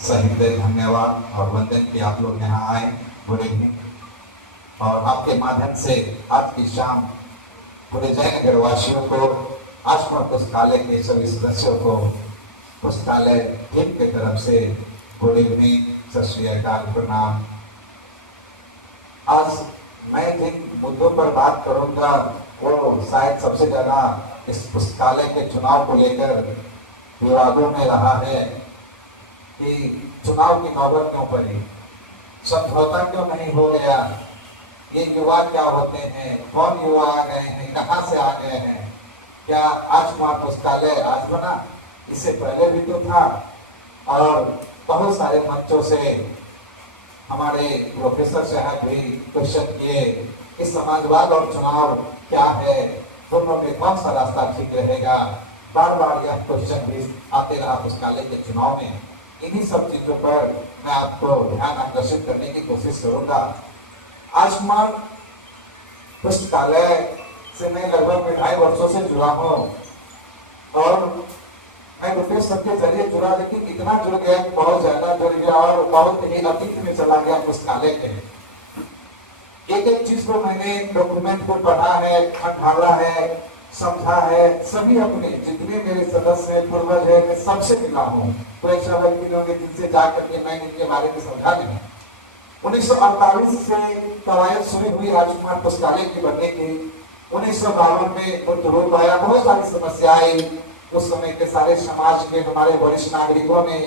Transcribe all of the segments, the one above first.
सही धन्यवाद और वंदन कि आप लोग यहाँ आए। Good evening. और आपके माध्यम से आज की शाम पूरे जयनगर वासियों को, आश्रम पुस्तकालय के सभी सदस्यों को पुस्तकालय टीम की तरफ से गुड इवनिंग, सत श्री अकाल, प्रणाम। आज मैं जिन मुद्दों पर बात करूंगा वो शायद सबसे ज्यादा इस पुस्तकालय के चुनाव को लेकर विवादों में रहा है कि चुनाव की नौबत क्यों पड़ी, समझौता क्यों नहीं हो गया, ये युवा क्या होते हैं, कौन युवा आ गए हैं, कहाँ से आ गए हैं, क्या आज वहाँ पुस्तकालय आज बना, इससे पहले भी तो था। और बहुत सारे मंचों से हमारे प्रोफेसर साहब भी क्वेश्चन किए कि समाजवाद और चुनाव क्या है, दोनों में कौन सा रास्ता ठीक रहेगा। बार बार यह क्वेश्चन भी आते रहा पुस्तकालय के चुनाव में। इन्हीं सब चीजों पर मैं आपको ध्यान आकर्षित करने की कोशिश करूंगा। आयुष्मान पुस्तकालय से मैं लगभग 2.5 वर्षों से जुड़ा हूँ और मैं रुपये सबके जरिए जुड़ा, लेकिन इतना जुड़ गया कि बहुत ज्यादा जुड़ गया और बहुत ही अतीत में चला गया पुस्तकालय के। एक एक चीज को मैंने डॉक्यूमेंट को पढ़ा है, खंगाला है, समझा है, सभी अपने जितने मेरे सदस्य हैं, पूर्वज है, मैं सबसे मिला हूँ। तो ऐसा व्यक्ति लोग जिनसे जाकर के मैं इनके बारे में समझा नहीं। 1948 से कवायद शुरू हुई राजकुमार पुस्तकालय की बनने की। 1952 में रूप आया, बहुत सारी समस्याएं आई। उस समय के सारे समाज के हमारे वरिष्ठ नागरिकों ने,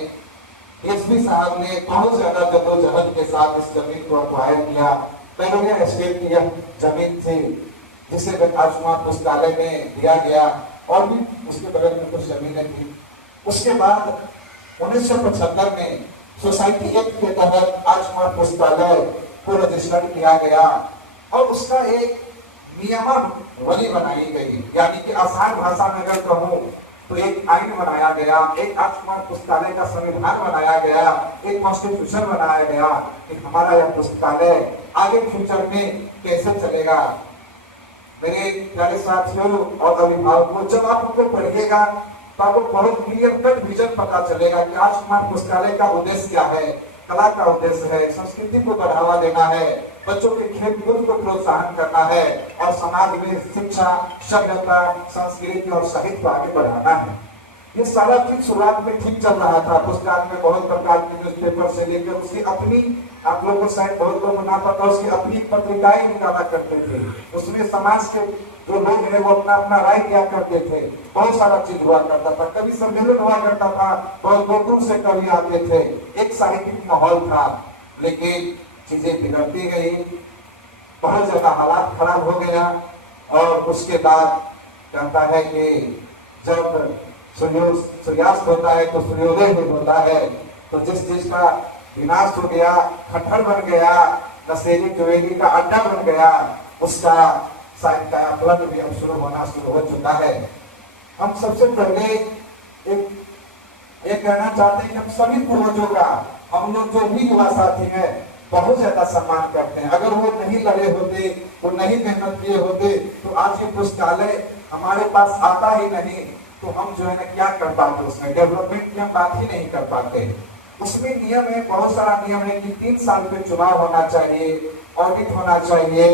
एसपी साहब ने बहुत ज्यादा जद्दोजहद के साथ इस जमीन को अक्वायर किया। पहले एस्टेट की यह जमीन थी जिसे राजकुमार पुस्तकालय में दिया गया और भी उसके बगल में कुछ जमीनें थी। उसके बाद 1975 में सोसाइटी एक्ट के तहत राजकुमार पुस्तकालय को रजिस्टर किया गया और उसका एक नियमावली बनाई गई, यानी कि आसान भाषा में अगर कहूं तो एक आइन बनाया गया, एक राजकुमार पुस्तकालय का संविधान बनाया गया, एक कॉन्स्टिट्यूशन बनाया गया कि हमारा यह पुस्तकालय आगे फ्यूचर में कैसे चलेगा। मेरे प्यारे साथियों और अभिभावकों, जब आप उनको पढ़िएगा तो आपको बहुत क्लियर कट विजन पता चलेगा कि राजकुमार पुस्तकालय का उद्देश्य क्या है। कला का उद्देश्य है संस्कृति को बढ़ावा देना है, बच्चों के खेल कूद को प्रोत्साहन करना है और समाज में शिक्षा, सभ्यता, संस्कृति और साहित्य को आगे बढ़ाना है। ये सारा चीज शुरुआत में ठीक चल रहा था। पुस्तकालय में बहुत प्रकार के न्यूज़पेपर से लेकर उसकी अपनी, आप लोगों को शायद बहुत लोगों को ना पता, उसकी अपनी पत्रिकाएं निकाला करते थे। उसमें समाज के जो लोग हैं वो अपना अपना राय दिया करते थे। बहुत सारा चीज हुआ करता था, कभी सम्मेलन हुआ करता था, बहुत दूर दूर से कवि आते थे, एक साहित्यिक माहौल था। लेकिन चीजें बिगड़ती गई, बहुत ज्यादा हालात खराब हो गया और उसके बाद कहता है कि जब सूर्यास्त होता है तो सूर्योदय भी होता है। तो जिस चीज का विनाश हो गया, खट्टर बन गया, नशेली जुएली का अड्डा बन गया, उसका सायंकाल भी अब शुरू होना शुरू हो चुका है। हम सबसे पहले एक कहना चाहते हैं कि हम सभी पूर्वजों का, हम लोग जो भी युवा साथी हैं बहुत ज्यादा सम्मान करते हैं। अगर वो नहीं लड़े होते, वो नहीं मेहनत किए होते तो आज ये पुस्तकालय हमारे पास आता ही नहीं, तो हम जो है ना क्या कर पाते, उसमें डेवलपमेंट की हम बात ही नहीं कर पाते। उसमें नियम है, बहुत सारा नियम है कि 3 साल पे चुनाव होना चाहिए, ऑडिट होना चाहिए,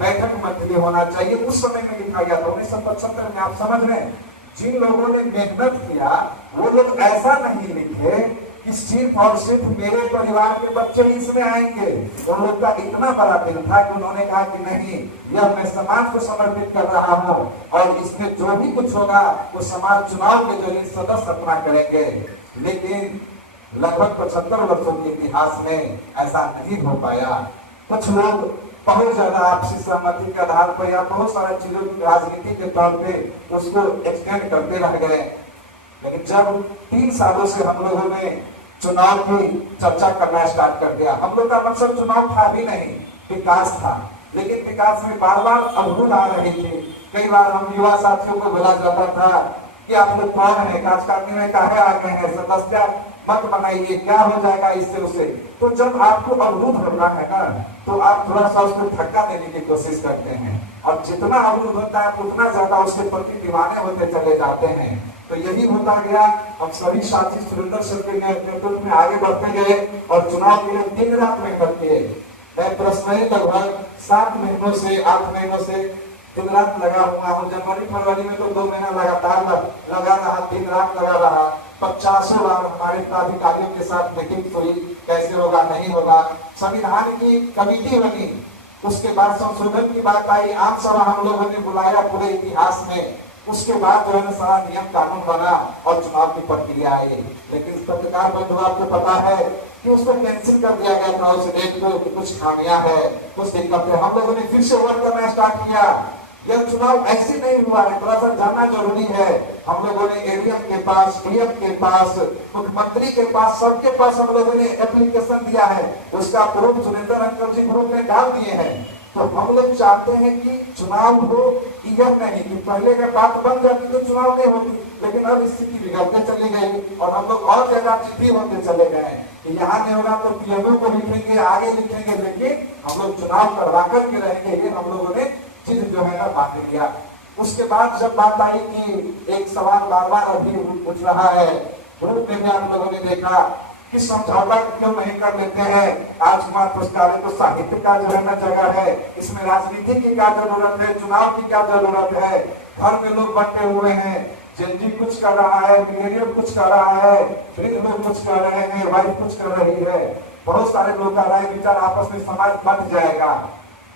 बैठक मंथली होना चाहिए। उस समय में लिखा गया था 1975 में। आप समझ रहे हैं, जिन लोगों ने मेहनत किया वो लोग ऐसा नहीं लिखे कि सिर्फ और सिर्फ मेरे परिवार के बच्चे इसमें आएंगे। उन लोग का इतना बड़ा दिल था कि उन्होंने कहा कि नहीं, यह मैं समाज को समर्पित कर रहा हूँ और इसमें जो भी कुछ होगा वो समाज चुनाव के जरिए सदस्य अपना करेंगे। लेकिन लगभग 75 वर्षों के इतिहास में ऐसा नहीं हो पाया। कुछ लोग बहुत ज्यादा आपसी सहमति के आधार पर या बहुत सारी चीजों की राजनीति के तौर पे उसको एक्सटेंड करते रह गए। लेकिन जब 3 सालों से हम लोगों ने चुनाव की चर्चा करना स्टार्ट कर दिया, हम लोग का मकसद चुनाव था भी नहीं, विकास था। लेकिन विकास में बार बार अवरोध आ रही थी। कई बार हम युवा साथियों को बोला जाता था कि आप लोग कौन है, राजकारणी में काहे आ गए हैं, सदस्य मत बनाइए, क्या हो जाएगा इससे उसे। तो जब आपको अवरुद्ध होना है ना, तो आप थोड़ा सा उसको धक्का देने की कोशिश करते हैं और जितना अवरुद्ध होता है उतना ज्यादा उसके प्रति दीवाने होते चले जाते हैं। तो यही होता गया। हम सभी साथी सुरेंद्र सर के नेतृत्व में आगे बढ़ते गए और चुनाव के लिए दिन रात मेहनत किए। मैं प्रश्न लगभग 7 महीनों से 8 महीनों से दिन रात लगा हुआ हूँ। जनवरी फरवरी में तो 2 महीना लगातार लगा रहा, दिन रात लगा रहा। 50 बार हमारे पदाधिकारियों के साथ मीटिंग हुई, कैसे होगा नहीं होगा। संविधान की कमेटी बनी, उसके बाद संशोधन की बात आई, आम सभा हम लोगों ने बुलाया पूरे इतिहास में। उसके बाद जो है ना सारा नियम कानून बना और चुनाव की प्रक्रिया आई। लेकिन पत्रकार बंधु आपको पता है कि उसको कैंसिल कर दिया गया था उस डेट को, कुछ खामियां है, कुछ दिक्कत है। हम लोगों ने फिर से वर्क करना स्टार्ट किया। यह चुनाव ऐसे नहीं हुआ है, थोड़ा सा जानना जरूरी है। हम लोगों ने एडीएम के पास, डीएम के पास, मुख्यमंत्री के पास, सबके पास हम लोगों ने एप्लीकेशन दिया है। उसका प्रूफ सुरेंद्र अंकल जी ग्रुप में डाल दिए हैं। तो हम लोग चाहते हैं कि चुनाव हो, यह नहीं कि पहले का बात बन जाती तो चुनाव नहीं होती, लेकिन अब स्थिति बिगड़ते चली गई और हम लोग और ज्यादा चिट्ठी होते चले गए। यहाँ नहीं होगा तो पीएमओ को लिखेंगे, आगे लिखेंगे, लेकिन हम लोग चुनाव करवा करके रहेंगे। ये हम लोगों ने चीज जो है ना बांट लिया। उसके बाद जब बात आई कि एक सवाल बार बार अभी उठ रहा है, ग्रुप में भी आप लोगों ने देखा कि समझौता क्यों नहीं कर लेते हैं। आज कुमार पुस्तकालय को साहित्य का जो है ना जगह है, इसमें राजनीति की क्या जरूरत है, चुनाव की क्या जरूरत है। घर में लोग बंटे हुए हैं, जेनजी कुछ कर रहा है, मिलेनियल कुछ कर रहा है, वृद्ध लोग कुछ कर रहे हैं, वाइफ कुछ कर रही है, बहुत सारे लोग का राय विचार आपस में समाज बंट जाएगा।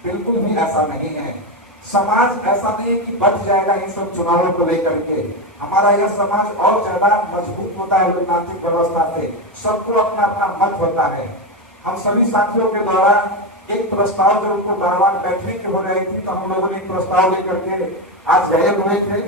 बिल्कुल भी ऐसा नहीं है। समाज ऐसा नहीं है कि बच जाएगा इन सब चुनावों को लेकर के। हमारा यह समाज और ज्यादा मजबूत होता है लोकतांत्रिक व्यवस्था से। सबको अपना अपना मत होता है। हम सभी साथियों के द्वारा एक प्रस्ताव जब उनको बार बैठने की हो रही थी तो हम लोगों ने एक प्रस्ताव लेकर के आज गए हुए थे।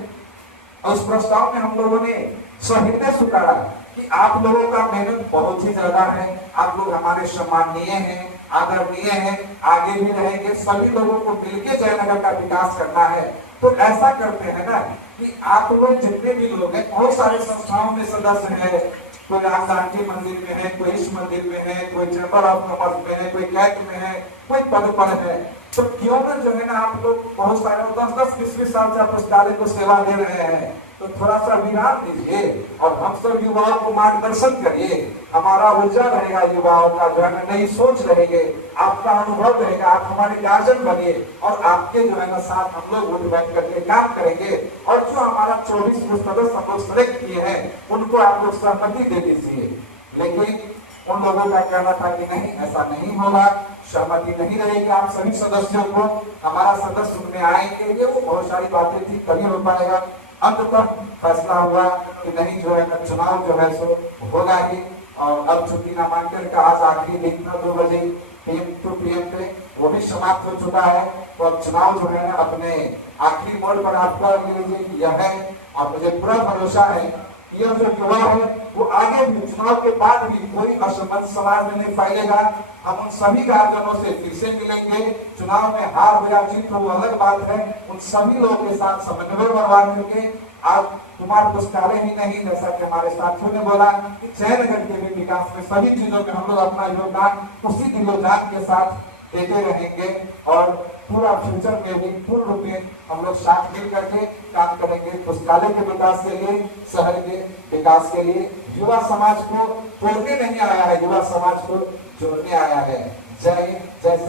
उस प्रस्ताव में हम लोगों ने सहृदय स्वीकारा कि आप लोगों का मेहनत बहुत ही ज्यादा है, आप लोग हमारे सम्माननीय हैं, आदरणीय है, आगे भी रहेंगे। सभी लोगों को मिलकर जयनगर का विकास करना है। तो ऐसा करते हैं ना कि आप लोग जितने भी लोग हैं, बहुत सारे संस्थाओं में सदस्य हैं, कोई राम जानकी मंदिर में है, कोई इस मंदिर में है, कोई चैम्बर ऑफ कॉमर्स में है, कोई कैट में है, कोई पद पर है। तो क्यों ना जो है ना आप लोग बहुत सारे 10-10, 20-20 साल से आप पुस्तकालय को सेवा दे रहे हैं, तो थोड़ा सा विराम दीजिए और हम सब युवाओं को मार्गदर्शन करिए। हमारा ऊर्जा रहेगा युवाओं का, जो है ना नई सोच रहेगी, आपका अनुभव रहेगा, आप हमारे गार्जियन बनिए और आपके जो है ना साथ हम लोग उठ बैठ करके काम करेंगे। और जो हमारा 24 सदस्य हम लोग सेलेक्ट किए हैं उनको आप लोग सहमति दे दीजिए। लेकिन उन लोगों का कहना था कि नहीं, ऐसा नहीं होगा, सहमति नहीं रहेगी आप सभी सदस्यों को। हमारा सदस्य उनमें आएंगे, ये वो बहुत सारी बातें थी, तभी हो पाएगा। अंत तक फैसला हुआ कि नहीं, जो है चुनाव जो है सो होगा ही। और अब चूंकि नामांकन का आज आखिरी दिन था 2 बजे PM to PM पे, वो भी समाप्त हो चुका है। तो अब चुनाव जो है ना अपने आखिरी मोड़ पर आपका यह है। और मुझे पूरा भरोसा है यह जो युवा है वो आगे भी चुनाव के बाद भी कोई असमंजस समाज में नहीं फैलेगा। हम उन सभी गार्जियनों से फिर से मिलेंगे। चुनाव में हार हो या जीत हो वो अलग बात है, उन सभी लोगों के साथ समन्वय बनवा करके आज कुमार पुस्तकालय ही नहीं, जैसा कि हमारे साथियों ने बोला कि जयनगर के भी विकास में सभी चीजों में हम लोग अपना योगदान उसी दिलोजान के साथ देते रहेंगे। और पूरा फ्यूचर में भी पूर्ण रूप में हम लोग साथ मिल करके काम करेंगे पुस्तकालय के विकास के लिए, शहर के विकास के लिए। युवा समाज को तोड़ने नहीं आया है, युवा समाज को जोड़ने आया है। जय जय।